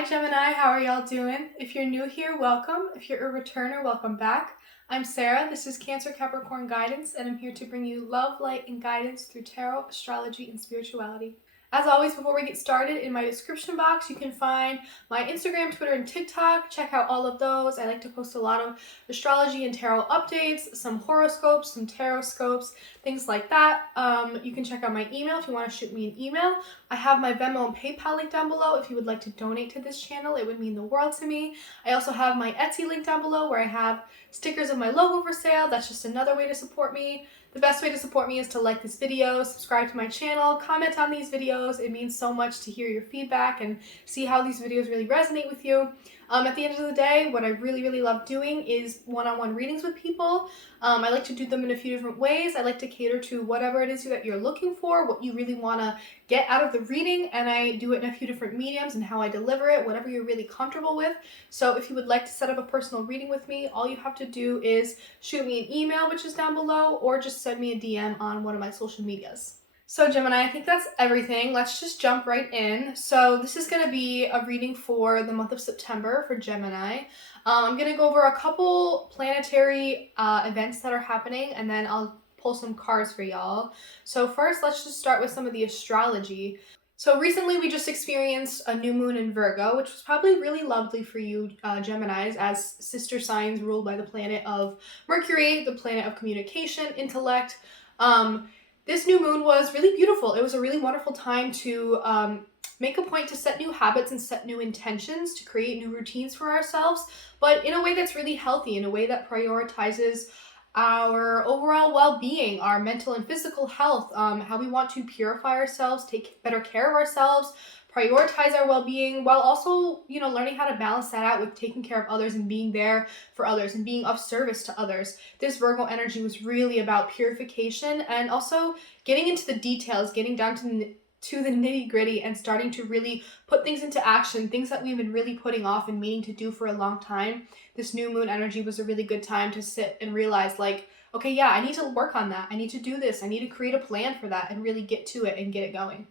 Hi Gemini, how are y'all doing? If you're new here, welcome. If you're a returner, welcome back. I'm Sarah, this is Cancer Capricorn Guidance, and I'm here to bring you love, light, and guidance through tarot, astrology, and spirituality. As always, before we get started, in my description box, you can find my Instagram, Twitter, and TikTok. Check out all of those. I like to post a lot of astrology and tarot updates, some horoscopes, some tarot scopes, things like that. You can check out my email if you want to shoot me an email. I have my Venmo and PayPal link down below if you would like to donate to this channel. It would mean the world to me. I also have my Etsy link down below where I have stickers of my logo for sale. That's just another way to support me. The best way to support me is to like this video, subscribe to my channel, comment on these videos. It means so much to hear your feedback and see how these videos really resonate with you. At the end of the day, what I really love doing is one-on-one readings with people. I like to do them in a few different ways. I like to cater to whatever it is that you're looking for, what you really want to get out of the reading, and I do it in a few different mediums and how I deliver it, whatever you're really comfortable with. So if you would like to set up a personal reading with me, all you have to do is shoot me an email, which is down below, or just send me a DM on one of my social medias. So Gemini, I think that's everything. Let's just jump right in. So this is going to be a reading for the month of September for Gemini. I'm going to go over a couple planetary events that are happening, and then I'll pull some cards for y'all. So first, let's just start with some of the astrology. So recently we just experienced a new moon in Virgo, which was probably really lovely for you Geminis, as sister signs ruled by the planet of Mercury, the planet of communication, intellect. This new moon was really beautiful. It was a really wonderful time to make a point to set new habits and set new intentions, to create new routines for ourselves, but in a way that's really healthy, in a way that prioritizes our overall well-being, our mental and physical health, how we want to purify ourselves, take better care of ourselves, prioritize our well-being, while also, learning how to balance that out with taking care of others and being there for others and being of service to others. This Virgo energy was really about purification and also getting into the details, getting down to the nitty-gritty and starting to really put things into action, things that we've been really putting off and meaning to do for a long time. This new moon energy was a really good time to sit and realize, okay, yeah, I need to work on that. I need to do this. I need to create a plan for that and really get to it and get it going.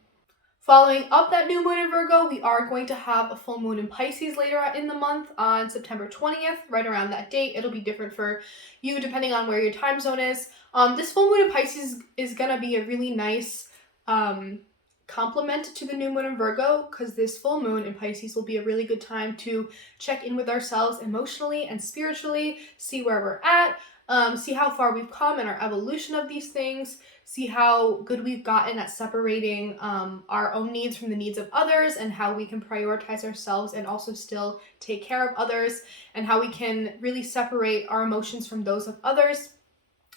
Following up that new moon in Virgo, we are going to have a full moon in Pisces later in the month on September 20th, right around that date. It'll be different for you depending on where your time zone is. This full moon in Pisces is going to be a really nice complement to the new moon in Virgo, because this full moon in Pisces will be a really good time to check in with ourselves emotionally and spiritually, see where we're at, see how far we've come in our evolution of these things, see how good we've gotten at separating our own needs from the needs of others, and how we can prioritize ourselves and also still take care of others, and how we can really separate our emotions from those of others.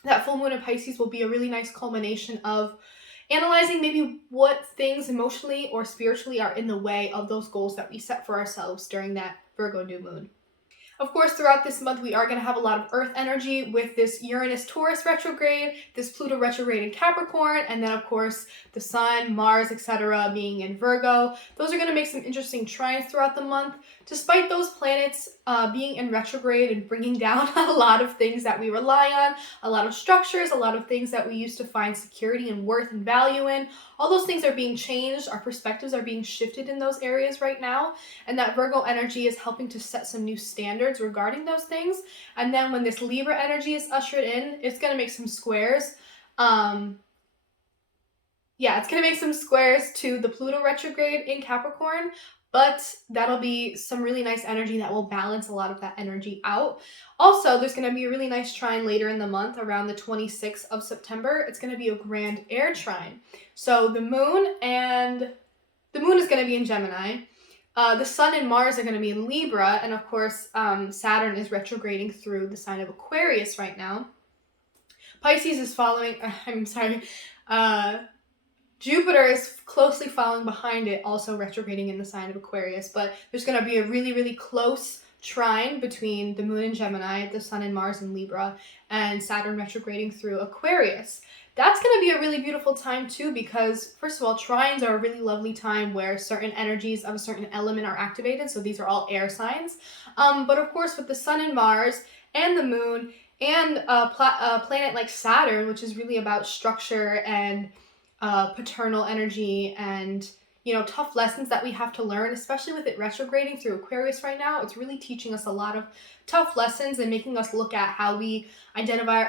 That full moon in Pisces will be a really nice culmination of analyzing maybe what things emotionally or spiritually are in the way of those goals that we set for ourselves during that Virgo new moon. Of course, throughout this month, we are going to have a lot of Earth energy with this Uranus-Taurus retrograde, this Pluto retrograde in Capricorn, and then, of course, the Sun, Mars, etc. being in Virgo. Those are going to make some interesting trines throughout the month. Despite those planets being in retrograde and bringing down a lot of things that we rely on, a lot of structures, a lot of things that we used to find security and worth and value in, all those things are being changed. Our perspectives are being shifted in those areas right now, and that Virgo energy is helping to set some new standards regarding those things. And then when this Libra energy is ushered in, it's going to make some squares. It's going to make some squares to the Pluto retrograde in Capricorn, but that'll be some really nice energy that will balance a lot of that energy out. Also, there's going to be a really nice trine later in the month around the 26th of September. It's going to be a grand air trine. So the moon is going to be in Gemini. The Sun and Mars are going to be in Libra, and of course, Saturn is retrograding through the sign of Aquarius right now. Pisces is following, Jupiter is closely following behind it, also retrograding in the sign of Aquarius, but there's going to be a really close trine between the moon in Gemini, the Sun and Mars in Libra, and Saturn retrograding through Aquarius. That's going to be a really beautiful time too, because first of all, trines are a really lovely time where certain energies of a certain element are activated. So these are all air signs. But of course, with the Sun and Mars and the moon and a planet like Saturn, which is really about structure and paternal energy and tough lessons that we have to learn, especially with it retrograding through Aquarius right now. It's really teaching us a lot of tough lessons and making us look at how we identify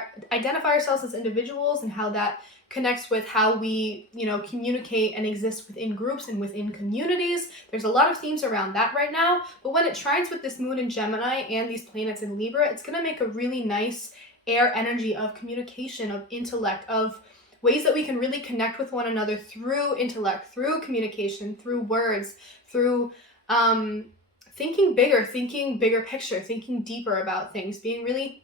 ourselves as individuals and how that connects with how we, communicate and exist within groups and within communities. There's a lot of themes around that right now, but when it trines with this moon in Gemini and these planets in Libra, it's going to make a really nice air energy of communication, of intellect, of ways that we can really connect with one another through intellect, through communication, through words, through thinking bigger picture, thinking deeper about things, being really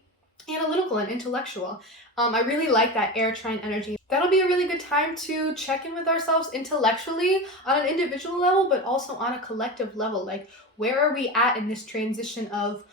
analytical and intellectual. I really like that air trine energy. That'll be a really good time to check in with ourselves intellectually on an individual level, but also on a collective level. Like, where are we at in this transition of,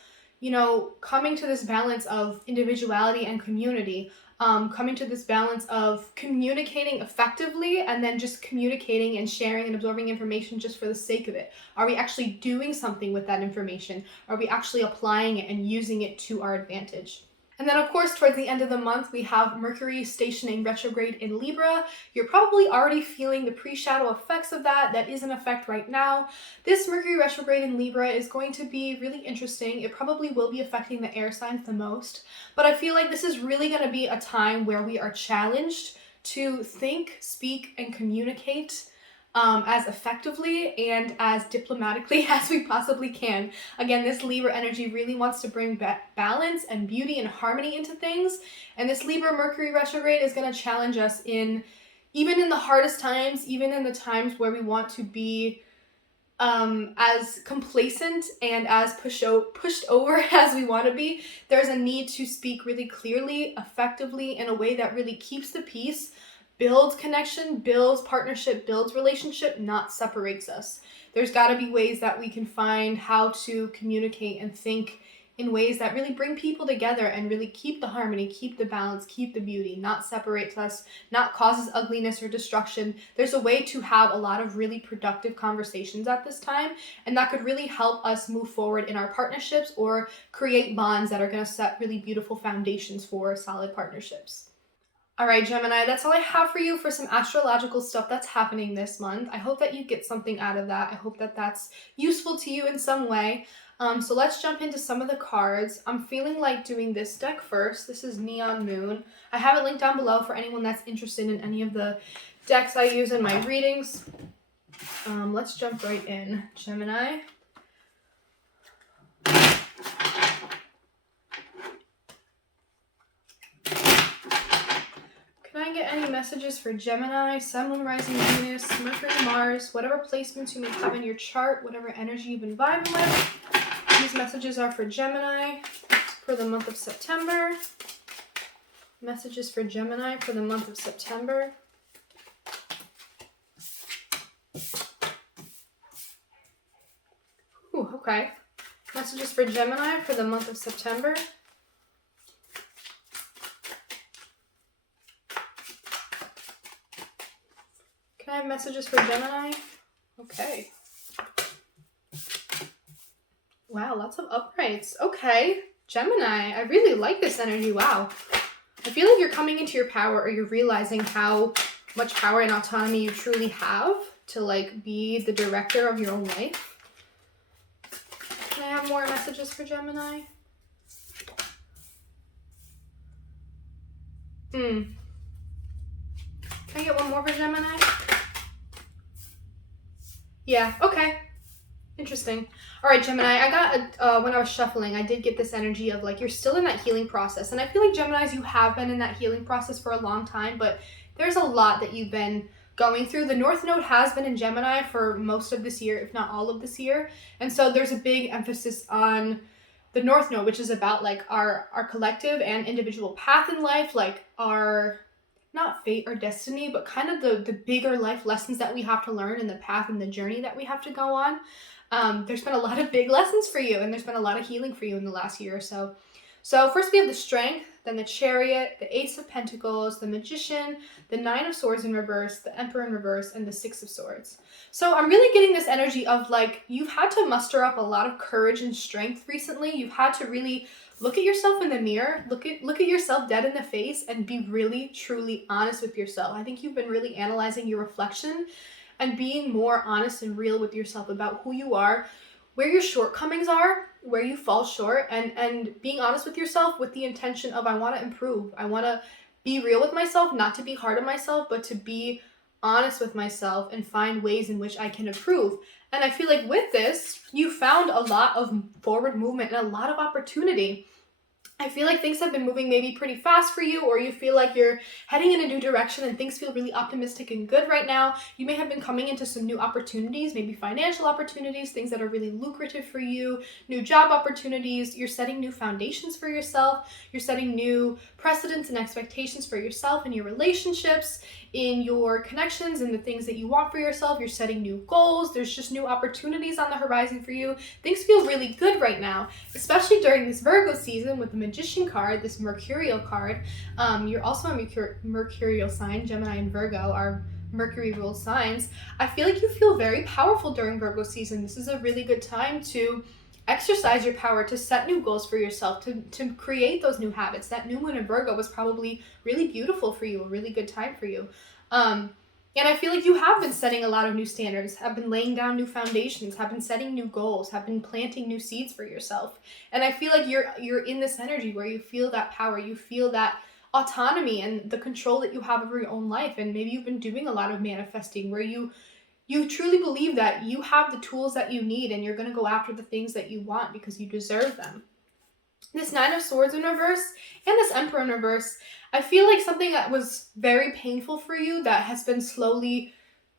coming to this balance of individuality and community, coming to this balance of communicating effectively and then just communicating and sharing and absorbing information just for the sake of it. Are we actually doing something with that information? Are we actually applying it and using it to our advantage? And then, of course, towards the end of the month, we have Mercury stationing retrograde in Libra. You're probably already feeling the pre-shadow effects of that. That is in effect right now. This Mercury retrograde in Libra is going to be really interesting. It probably will be affecting the air signs the most. But I feel like this is really going to be a time where we are challenged to think, speak, and communicate as effectively and as diplomatically as we possibly can. Again, this Libra energy really wants to bring balance and beauty and harmony into things. And this Libra Mercury retrograde is going to challenge us even in the hardest times, even in the times where we want to be as complacent and as pushed over as we want to be. There's a need to speak really clearly, effectively, in a way that really keeps the peace, builds connection, builds partnership, builds relationship, not separates us. There's got to be ways that we can find how to communicate and think in ways that really bring people together and really keep the harmony, keep the balance, keep the beauty, not separates us, not causes ugliness or destruction. There's a way to have a lot of really productive conversations at this time, and that could really help us move forward in our partnerships or create bonds that are going to set really beautiful foundations for solid partnerships. All right, Gemini, that's all I have for you for some astrological stuff that's happening this month. I hope that you get something out of that. I hope that that's useful to you in some way. So let's jump into some of the cards. I'm feeling like doing this deck first. This is Neon Moon. I have it linked down below for anyone that's interested in any of the decks I use in my readings. Let's jump right in, Gemini. Can I get any messages for Gemini, Sun, Moon, Rising, Venus, Mercury, Mars, whatever placements you may have in your chart, whatever energy you've been vibing with? These messages are for Gemini for the month of September. Messages for Gemini for the month of September. Ooh, okay. Messages for Gemini for the month of September. Can I have messages for Gemini? Okay. Wow, lots of uprights. Okay. Gemini, I really like this energy. Wow. I feel like you're coming into your power, or you're realizing how much power and autonomy you truly have to be the director of your own life. Can I have more messages for Gemini? Can I get one more for Gemini? Yeah, okay. Interesting. All right, Gemini, I got, when I was shuffling, I did get this energy of you're still in that healing process. And I feel like Geminis, you have been in that healing process for a long time, but there's a lot that you've been going through. The North Node has been in Gemini for most of this year, if not all of this year. And so there's a big emphasis on the North Node, which is about our collective and individual path in life, our not fate or destiny, but kind of the bigger life lessons that we have to learn in the path and the journey that we have to go on. There's been a lot of big lessons for you, and there's been a lot of healing for you in the last year or so. So first we have the Strength, then the Chariot, the Ace of Pentacles, the Magician, the Nine of Swords in reverse, the Emperor in reverse, and the Six of Swords. So I'm really getting this energy of you've had to muster up a lot of courage and strength recently. You've had to really look at yourself in the mirror, look at yourself dead in the face, and be really, truly honest with yourself. I think you've been really analyzing your reflection and being more honest and real with yourself about who you are, where your shortcomings are, where you fall short, and being honest with yourself with the intention of, I want to improve. I want to be real with myself, not to be hard on myself, but to be honest with myself and find ways in which I can improve. And I feel like with this, you found a lot of forward movement and a lot of opportunity. I feel like things have been moving maybe pretty fast for you, or you feel like you're heading in a new direction and things feel really optimistic and good right now. You may have been coming into some new opportunities, maybe financial opportunities, things that are really lucrative for you, new job opportunities. You're setting new foundations for yourself. You're setting new precedents and expectations for yourself in your relationships, in your connections, and the things that you want for yourself. You're setting new goals. There's just new opportunities on the horizon for you. Things feel really good right now, especially during this Virgo season with the Magician card, this Mercurial card. You're also a Mercurial sign. Gemini and Virgo are Mercury ruled signs. I feel like you feel very powerful during Virgo season. This is a really good time to exercise your power, to set new goals for yourself, to create those new habits. That new moon in Virgo was probably really beautiful for you, a really good time for you. And I feel like you have been setting a lot of new standards, have been laying down new foundations, have been setting new goals, have been planting new seeds for yourself. And I feel like you're in this energy where you feel that power, you feel that autonomy and the control that you have over your own life. And maybe you've been doing a lot of manifesting where you truly believe that you have the tools that you need and you're going to go after the things that you want because you deserve them. This Nine of Swords in reverse and this Emperor in reverse, I feel like something that was very painful for you that has been slowly,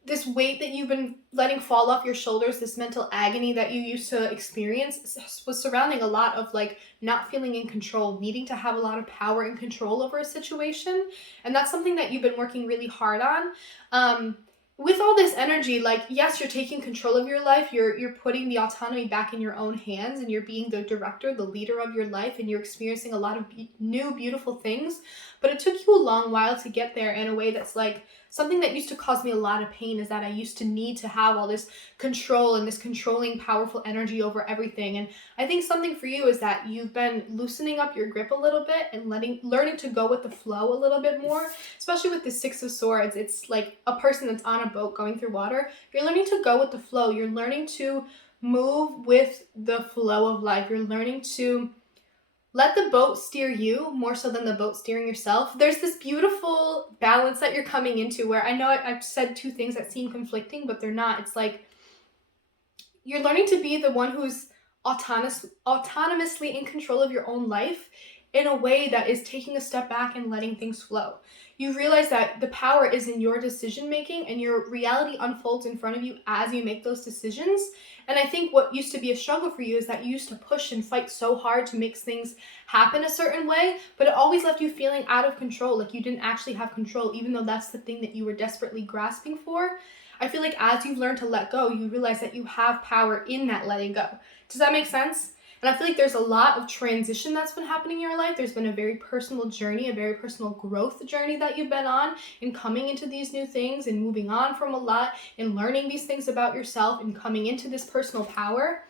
this weight that you've been letting fall off your shoulders, this mental agony that you used to experience was surrounding a lot of like not feeling in control, needing to have a lot of power and control over a situation. And that's something that you've been working really hard on. With all this energy, like, yes, you're taking control of your life, you're putting the autonomy back in your own hands, and you're being the director, the leader of your life, and you're experiencing a lot of new, beautiful things, but it took you a long while to get there in a way that's like, something that used to cause me a lot of pain is that I used to need to have all this control and this controlling, powerful energy over everything. And I think something for you is that you've been loosening up your grip a little bit and learning to go with the flow a little bit more, especially with the Six of Swords. It's like a person that's on a boat going through water. You're learning to go with the flow. You're learning to move with the flow of life. You're learning to let the boat steer you more so than the boat steering yourself. There's this beautiful balance that you're coming into where I know I've said two things that seem conflicting, but they're not. It's like you're learning to be the one who's autonomously in control of your own life in a way that is taking a step back and letting things flow. You realize that the power is in your decision making and your reality unfolds in front of you as you make those decisions. And I think what used to be a struggle for you is that you used to push and fight so hard to make things happen a certain way, but it always left you feeling out of control, like you didn't actually have control, even though that's the thing that you were desperately grasping for. I feel like as you've learned to let go, you realize that you have power in that letting go. Does that make sense? And I feel like there's a lot of transition that's been happening in your life. There's been a very personal journey, a very personal growth journey that you've been on in coming into these new things and moving on from a lot and learning these things about yourself and coming into this personal power.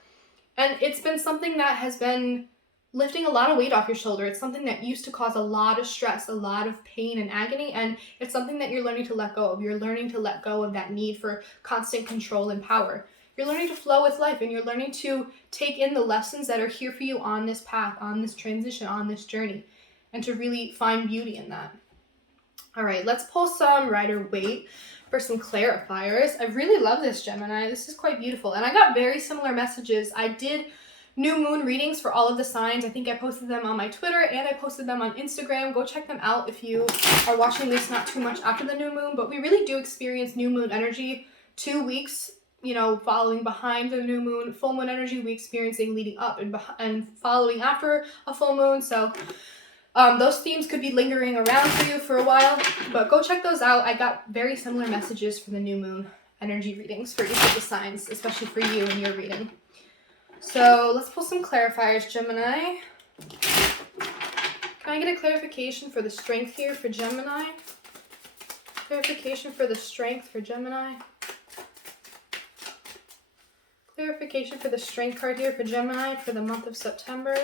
And it's been something that has been lifting a lot of weight off your shoulder. It's something that used to cause a lot of stress, a lot of pain and agony, and it's something that you're learning to let go of. You're learning to let go of that need for constant control and power. You're learning to flow with life, and you're learning to take in the lessons that are here for you on this path, on this transition, on this journey, and to really find beauty in that. All right, let's pull some Rider-Waite for some clarifiers. I really love this, Gemini. This is quite beautiful, and I got very similar messages. I did new moon readings for all of the signs. I think I posted them on my Twitter, and I posted them on Instagram. Go check them out if you are watching this not too much after the new moon, but we really do experience new moon energy 2 weeks following behind the new moon. Full moon energy we experiencing leading up and following after a full moon. So those themes could be lingering around for you for a while, but go check those out. I got very similar messages for the new moon energy readings for each of the signs, especially for you in your reading. So let's pull some clarifiers, Gemini. Can I get a clarification for the strength here for Gemini? Clarification for the strength for Gemini. Clarification for the strength card here for Gemini for the month of September.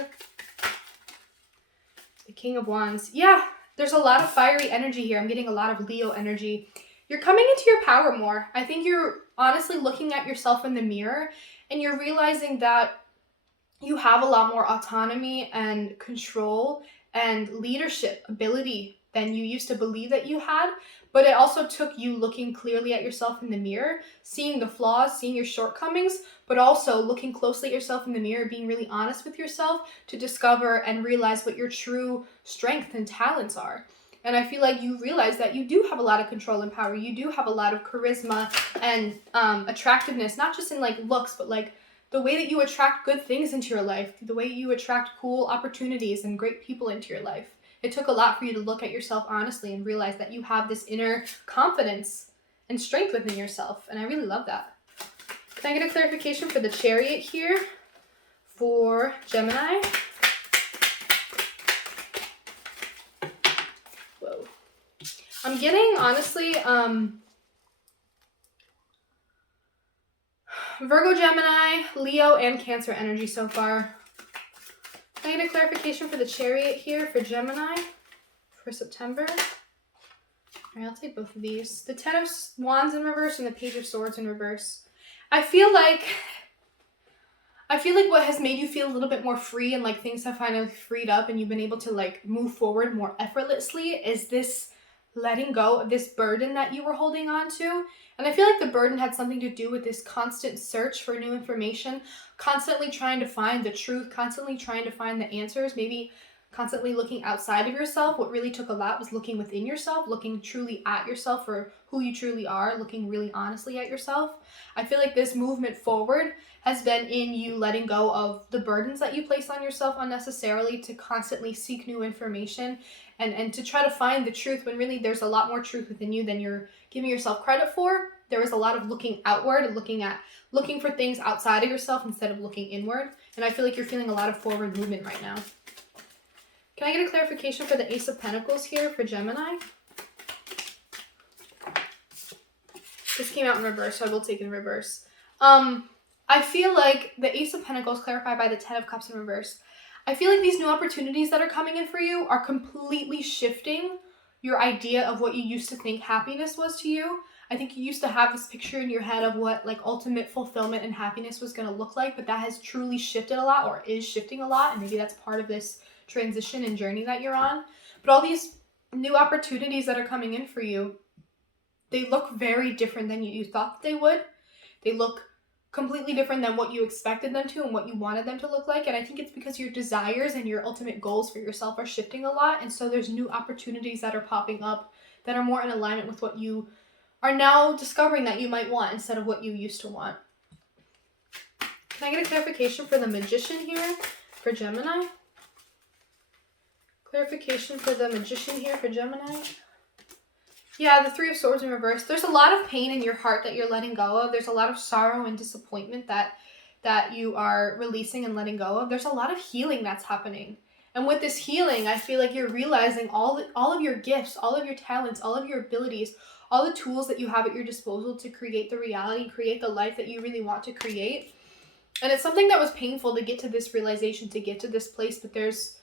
The King of Wands. Yeah, there's a lot of fiery energy here. I'm getting a lot of Leo energy. you're coming into your power more. I think you're honestly looking at yourself in the mirror and you're realizing that you have a lot more autonomy and control and leadership ability than you used to believe that you had. But it also took you looking clearly at yourself in the mirror, seeing the flaws, seeing your shortcomings, but also looking closely at yourself in the mirror, being really honest with yourself to discover and realize what your true strengths and talents are. And I feel like you realize that you do have a lot of control and power. You do have a lot of charisma and attractiveness, not just in like looks, but like the way that you attract good things into your life, the way you attract cool opportunities and great people into your life. It took a lot for you to look at yourself honestly and realize that you have this inner confidence and strength within yourself. And I really love that. Can I get a clarification for the Chariot here for Gemini? Whoa. I'm getting, honestly, Virgo, Gemini, Leo, and Cancer energy so far. Can I get a clarification for the Chariot here for Gemini for September? All right, I'll take both of these. The Ten of Wands in reverse and the Page of Swords in reverse. I feel like what has made you feel a little bit more free and like things have finally freed up and you've been able to like move forward more effortlessly is this letting go of this burden that you were holding on to. And I feel like the burden had something to do with this constant search for new information, constantly trying to find the truth, constantly trying to find the answers, maybe constantly looking outside of yourself. What really took a lot was looking within yourself, looking truly at yourself for who you truly are, looking really honestly at yourself. I feel like this movement forward has been in you letting go of the burdens that you place on yourself unnecessarily to constantly seek new information and to try to find the truth when really there's a lot more truth within you than you're giving yourself credit for. There is a lot of looking outward and looking for things outside of yourself instead of looking inward. And I feel like you're feeling a lot of forward movement right now. Can I get a clarification for the Ace of Pentacles here for Gemini? This came out in reverse, so I will take it in reverse. I feel like the Ace of Pentacles clarified by the Ten of Cups in reverse. I feel like these new opportunities that are coming in for you are completely shifting your idea of what you used to think happiness was to you. I think you used to have this picture in your head of what like ultimate fulfillment and happiness was going to look like, but that has truly shifted a lot or is shifting a lot. And maybe that's part of this transition and journey that you're on. But all these new opportunities that are coming in for you, they look very different than you thought they would. They look completely different than what you expected them to and what you wanted them to look like. And I think it's because your desires and your ultimate goals for yourself are shifting a lot. And so there's new opportunities that are popping up that are more in alignment with what you are now discovering that you might want instead of what you used to want. Can I get a clarification for the Magician here for Gemini? Clarification for the Magician here for Gemini. Yeah, the Three of Swords in reverse. There's a lot of pain in your heart that you're letting go of. There's a lot of sorrow and disappointment that you are releasing and letting go of. There's a lot of healing that's happening. And with this healing, I feel like you're realizing all of your gifts, all of your talents, all of your abilities, all the tools that you have at your disposal to create the reality, create the life that you really want to create. And it's something that was painful to get to this realization, to get to this place, but there's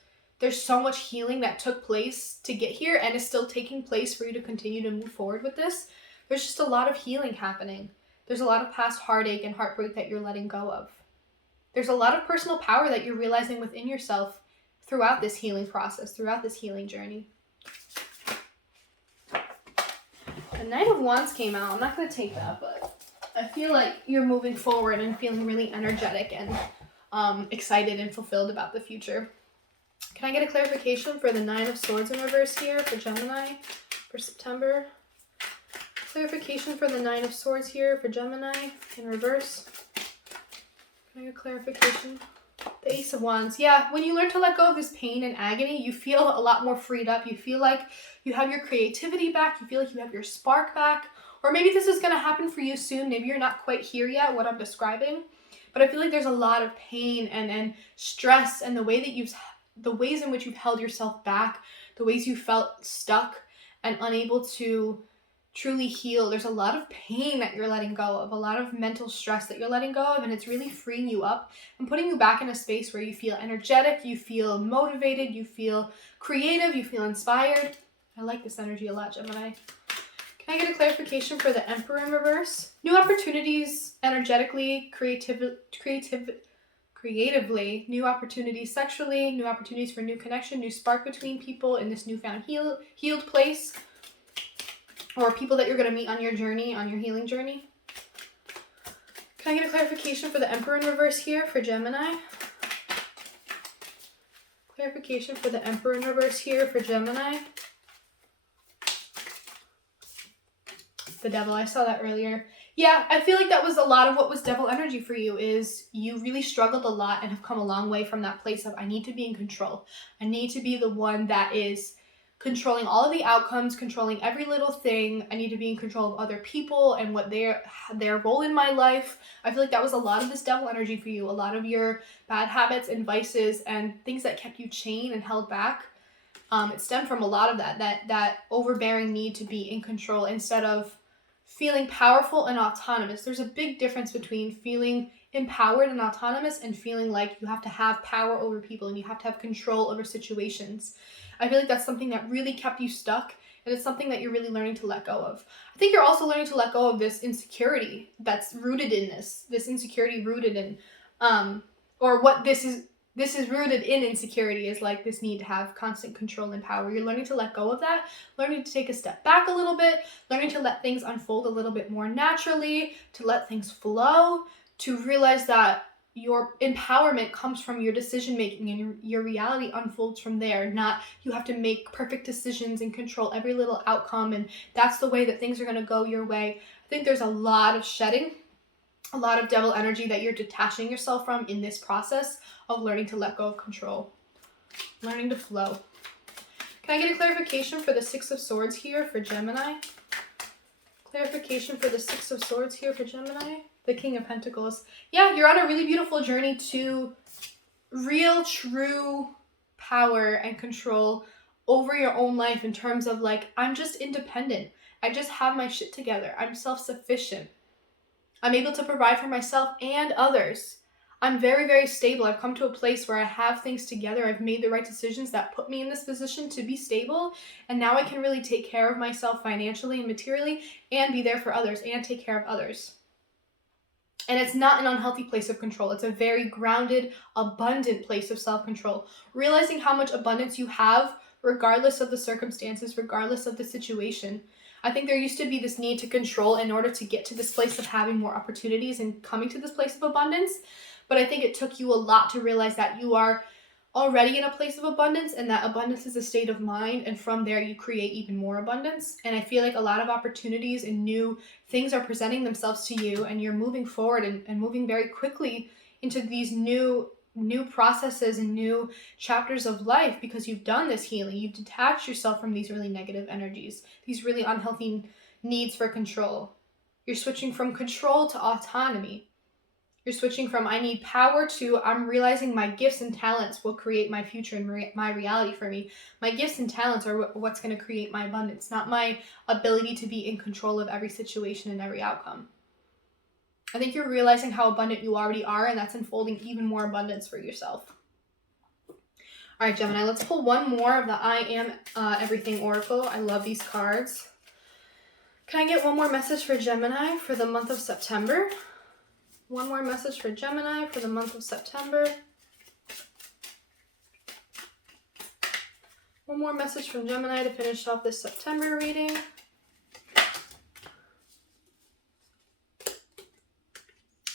so much healing that took place to get here and is still taking place for you to continue to move forward with this. There's just a lot of healing happening. There's a lot of past heartache and heartbreak that you're letting go of. There's a lot of personal power that you're realizing within yourself throughout this healing process, throughout this healing journey. The Knight of Wands came out. I'm not going to take that, but I feel like you're moving forward and feeling really energetic and excited and fulfilled about the future. Can I get a clarification for the Nine of Swords in reverse here for Gemini for September? Clarification for the Nine of Swords here for Gemini in reverse. Can I get a clarification? The Ace of Wands. Yeah, when you learn to let go of this pain and agony, you feel a lot more freed up. You feel like you have your creativity back. You feel like you have your spark back. Or maybe this is going to happen for you soon. Maybe you're not quite here yet, what I'm describing. But I feel like there's a lot of pain and stress and the ways in which you've held yourself back, the ways you felt stuck and unable to truly heal. There's a lot of pain that you're letting go of, a lot of mental stress that you're letting go of, and it's really freeing you up and putting you back in a space where you feel energetic, you feel motivated, you feel creative, you feel inspired. I like this energy a lot, Gemini. Can I get a clarification for the Emperor in reverse? New opportunities energetically, creatively, new opportunities sexually, new opportunities for new connection, new spark between people in this newfound healed place, or people that you're going to meet on your journey, on your healing journey. Can I get a clarification for the Emperor in reverse here for Gemini? Clarification for the Emperor in reverse here for Gemini. The Devil, I saw that earlier. Yeah, I feel like that was a lot of what was Devil energy for you, is you really struggled a lot and have come a long way from that place of, I need to be in control. I need to be the one that is controlling all of the outcomes, controlling every little thing. I need to be in control of other people and what their role in my life. I feel like that was a lot of this Devil energy for you. A lot of your bad habits and vices and things that kept you chained and held back. It stemmed from a lot of that overbearing need to be in control instead of feeling powerful and autonomous. There's a big difference between feeling empowered and autonomous and feeling like you have to have power over people and you have to have control over situations. I feel like that's something that really kept you stuck, and it's something that you're really learning to let go of. I think you're also learning to let go of this insecurity that's rooted in this insecurity rooted in, or what this is rooted in insecurity, is like this need to have constant control and power. You're learning to let go of that, learning to take a step back a little bit, learning to let things unfold a little bit more naturally, to let things flow, to realize that your empowerment comes from your decision making and your reality unfolds from there, not you have to make perfect decisions and control every little outcome, and that's the way that things are going to go your way. I think there's a lot of shedding, a lot of Devil energy that you're detaching yourself from in this process of learning to let go of control, learning to flow. Can I get a clarification for the Six of Swords here for Gemini? Clarification for the Six of Swords here for Gemini. The King of Pentacles. Yeah, you're on a really beautiful journey to real, true power and control over your own life in terms of like, I'm just independent. I just have my shit together. I'm self-sufficient. I'm able to provide for myself and others. I'm very, very stable. I've come to a place where I have things together. I've made the right decisions that put me in this position to be stable. And now I can really take care of myself financially and materially and be there for others and take care of others. And it's not an unhealthy place of control. It's a very grounded, abundant place of self-control. Realizing how much abundance you have, regardless of the circumstances, regardless of the situation. I think there used to be this need to control in order to get to this place of having more opportunities and coming to this place of abundance. But I think it took you a lot to realize that you are already in a place of abundance, and that abundance is a state of mind, and from there you create even more abundance. And I feel like a lot of opportunities and new things are presenting themselves to you, and you're moving forward and moving very quickly into these new processes and new chapters of life because you've done this healing. You've detached yourself from these really negative energies, these really unhealthy needs for control. You're switching from control to autonomy. You're switching from I need power to I'm realizing my gifts and talents will create my future and my reality for me. My gifts and talents are what's going to create my abundance, not my ability to be in control of every situation and every outcome. I think you're realizing how abundant you already are, and that's unfolding even more abundance for yourself. All right, Gemini, let's pull one more of the I Am Everything Oracle. I love these cards. Can I get one more message for Gemini for the month of September? One more message for Gemini for the month of September. One more message from Gemini to finish off this September reading.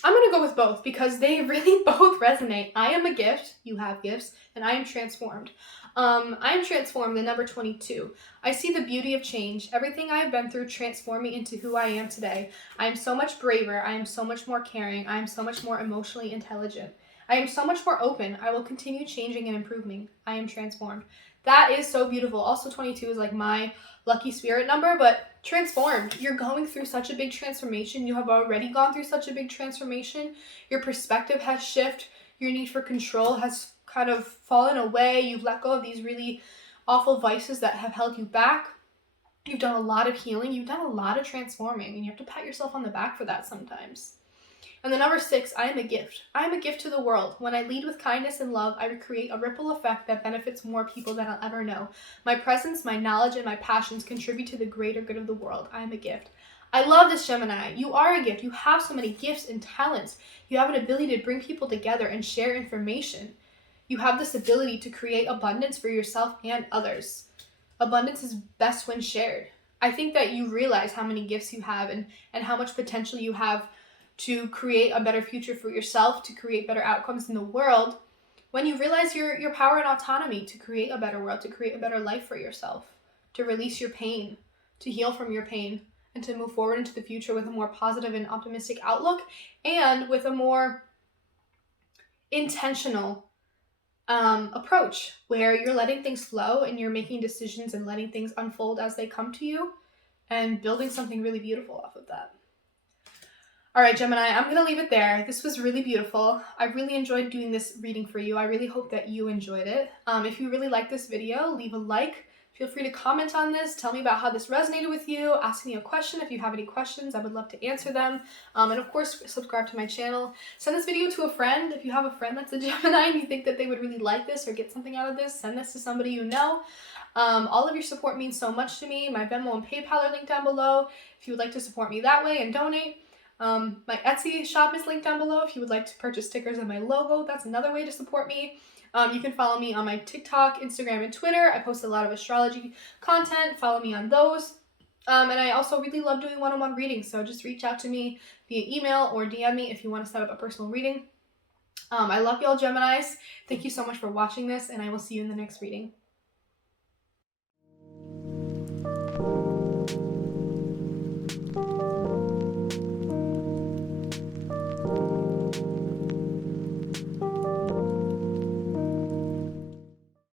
I'm going to go with both because they really both resonate. I am a gift, you have gifts, and I am transformed. I am transformed, the number 22. I see the beauty of change. Everything I have been through transformed me into who I am today. I am so much braver. I am so much more caring. I am so much more emotionally intelligent. I am so much more open. I will continue changing and improving. I am transformed. That is so beautiful. Also, 22 is like my lucky spirit number, but transformed. You're going through such a big transformation. You have already gone through such a big transformation. Your perspective has shifted. Your need for control has kind of fallen away. You've let go of these really awful vices that have held you back. You've done a lot of healing. You've done a lot of transforming, and you have to pat yourself on the back for that sometimes. And the number 6, I am a gift. I am a gift to the world. When I lead with kindness and love, I create a ripple effect that benefits more people than I'll ever know. My presence, my knowledge, and my passions contribute to the greater good of the world. I am a gift. I love this, Gemini. You are a gift. You have so many gifts and talents. You have an ability to bring people together and share information. You have this ability to create abundance for yourself and others. Abundance is best when shared. I think that you realize how many gifts you have and how much potential you have to create a better future for yourself, to create better outcomes in the world, when you realize your power and autonomy to create a better world, to create a better life for yourself, to release your pain, to heal from your pain, and to move forward into the future with a more positive and optimistic outlook, and with a more intentional approach where you're letting things flow and you're making decisions and letting things unfold as they come to you and building something really beautiful off of that. All right, Gemini, I'm going to leave it there. This was really beautiful. I really enjoyed doing this reading for you. I really hope that you enjoyed it. If you really like this video, leave a like. Feel free to comment on this. Tell me about how this resonated with you. Ask me a question if you have any questions. I would love to answer them. And of course, subscribe to my channel. Send this video to a friend. If you have a friend that's a Gemini and you think that they would really like this or get something out of this, send this to somebody you know. All of your support means so much to me. My Venmo and PayPal are linked down below if you would like to support me that way and donate. My Etsy shop is linked down below if you would like to purchase stickers and my logo. That's another way to support me. You can follow me on my TikTok, Instagram, and Twitter. I post a lot of astrology content. Follow me on those. And I also really love doing one-on-one readings, so just reach out to me via email or DM me if you want to set up a personal reading. I love y'all, Geminis. Thank you so much for watching this, and I will see you in the next reading.